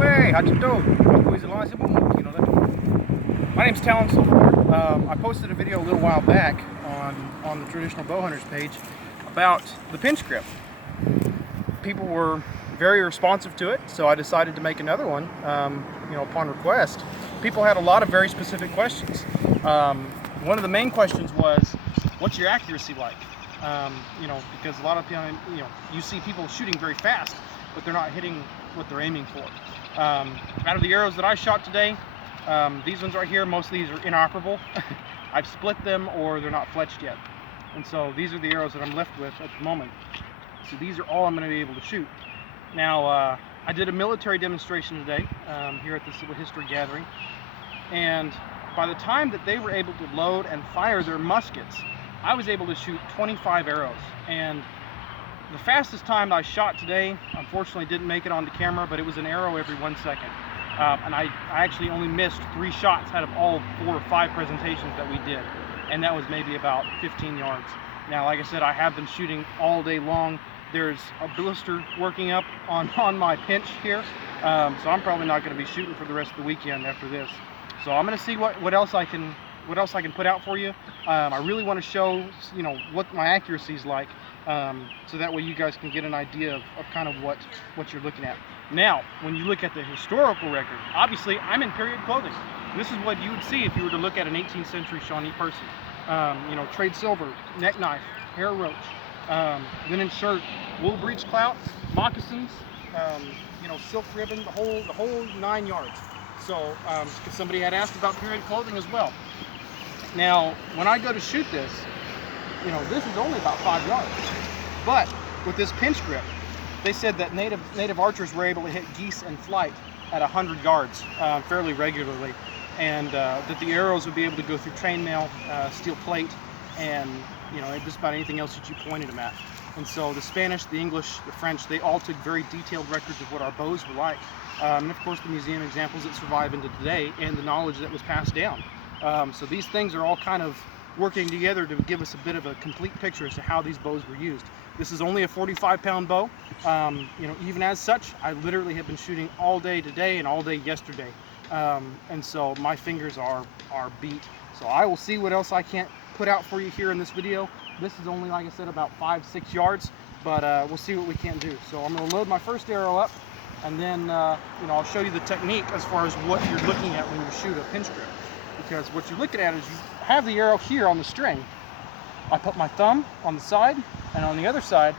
Hey, how'd you do? My name's Talon Silver. I posted a video a little while back on the Traditional Bow Hunters page about the pinch grip. People were very responsive to it, so I decided to make another one, upon request. People had a lot of very specific questions. One of the main questions was, what's your accuracy like? Because a lot of people, you see people shooting very fast, but they're not hitting what they're aiming for. Out of the arrows that I shot today, these ones right here, most of these are inoperable. I've split them or they're not fletched yet. And so these are the arrows that I'm left with at the moment. So these are all I'm going to be able to shoot. Now, I did a military demonstration today here at this little history gathering. And by the time that they were able to load and fire their muskets, I was able to shoot 25 arrows. And the fastest time I shot today, unfortunately didn't make it onto camera, but it was an arrow every 1 second. And I actually only missed 3 shots out of all 4 or 5 presentations that we did. And that was maybe about 15 yards. Now, like I said, I have been shooting all day long. There's a blister working up on my pinch here. So I'm probably not going to be shooting for the rest of the weekend after this. So I'm going to see what else I can put out for you. I really want to show what my accuracy is like, so that way you guys can get an idea of kind of what you're looking at. Now, when you look at the historical record, obviously I'm in period clothing. This is what you would see if you were to look at an 18th century Shawnee person. Trade silver, neck knife, hair roach, linen shirt, wool breech clout, moccasins, silk ribbon, the whole 9 yards. So, because somebody had asked about period clothing as well. Now, when I go to shoot this, this is only about 5 yards. But with this pinch grip, they said that native archers were able to hit geese in flight at 100 yards fairly regularly, and that the arrows would be able to go through chainmail, steel plate, and just about anything else that you pointed them at. And so the Spanish, the English, the French, they all took very detailed records of what our bows were like. And of course the museum examples that survive into today and the knowledge that was passed down. So these things are all kind of working together to give us a bit of a complete picture as to how these bows were used. This is only a 45-pound bow. Even as such, I literally have been shooting all day today and all day yesterday. And so my fingers are beat. So I will see what else I can't put out for you here in this video. This is only, like I said, about 5-6 yards, but we'll see what we can do. So I'm going to load my first arrow up, and then I'll show you the technique as far as what you're looking at when you shoot a pinch grip. Because what you're looking at is you have the arrow here on the string. I put my thumb on the side, and on the other side,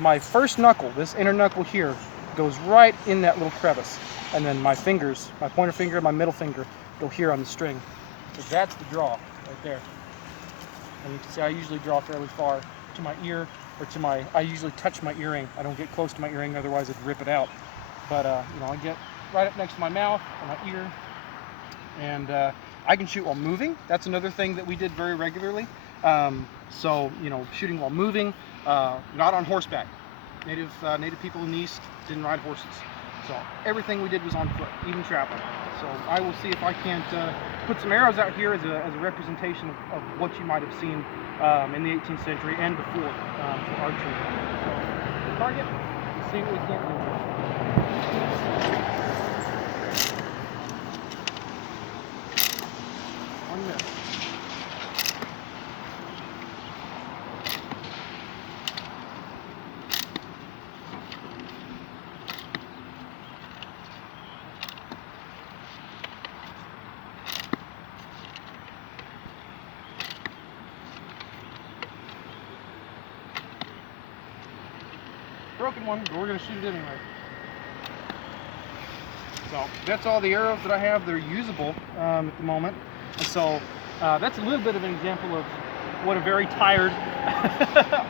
my first knuckle, this inner knuckle here, goes right in that little crevice. And then my fingers, my pointer finger and my middle finger, go here on the string. So that's the draw right there. And you can see I usually draw fairly far to my ear, or I usually touch my earring. I don't get close to my earring, otherwise I'd rip it out. But I get right up next to my mouth or my ear. And I can shoot while moving. That's another thing that we did very regularly. Shooting while moving, not on horseback. Native people in the East didn't ride horses. So everything we did was on foot, even traveling. So I will see if I can't put some arrows out here as a representation of what you might have seen in the 18th century and before for archery. So the target, let's see what we can do. One minute. Broken one, but we're going to shoot it anyway. So that's all the arrows that I have. They're usable at the moment. And so that's a little bit of an example of what a very tired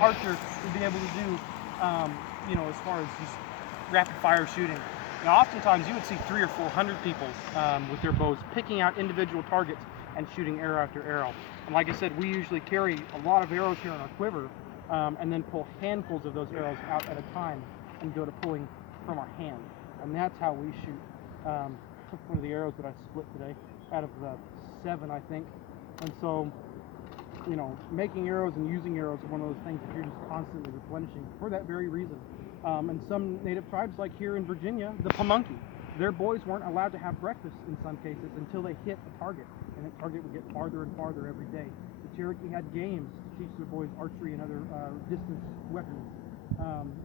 archer would be able to do, as far as just rapid fire shooting. Now, oftentimes you would see 300 or 400 people with their bows picking out individual targets and shooting arrow after arrow. And like I said, we usually carry a lot of arrows here in our quiver, and then pull handfuls of those arrows out at a time and go to pulling from our hand. And that's how we shoot. Took one of the arrows that I split today out of 7, I think. And so, making arrows and using arrows are one of those things that you're just constantly replenishing for that very reason. And some native tribes, like here in Virginia, the Pamunkey, their boys weren't allowed to have breakfast in some cases until they hit a target, and that target would get farther and farther every day. The Cherokee had games to teach their boys archery and other distance weapons.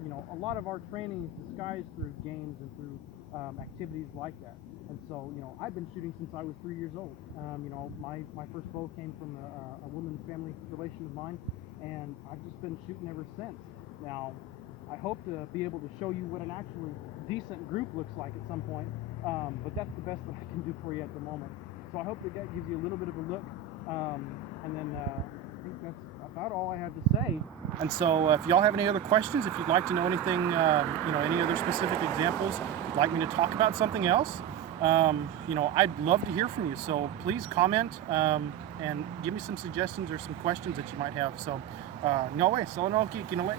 You know, a lot of our training is disguised through games and through activities like that. And so, you know, I've been shooting since I was 3 years old. You know, my first bow came from a woman's family relation of mine, and I've just been shooting ever since. Now, I hope to be able to show you what an actually decent group looks like at some point, but that's the best that I can do for you at the moment. So I hope that gives you a little bit of a look, and then I think that's about all I have to say. And so if y'all have any other questions, if you'd like to know anything, you know, any other specific examples, you'd like me to talk about something else, you know, I'd love to hear from you. So please comment and give me some suggestions or some questions that you might have. So, no way, so no, you know what?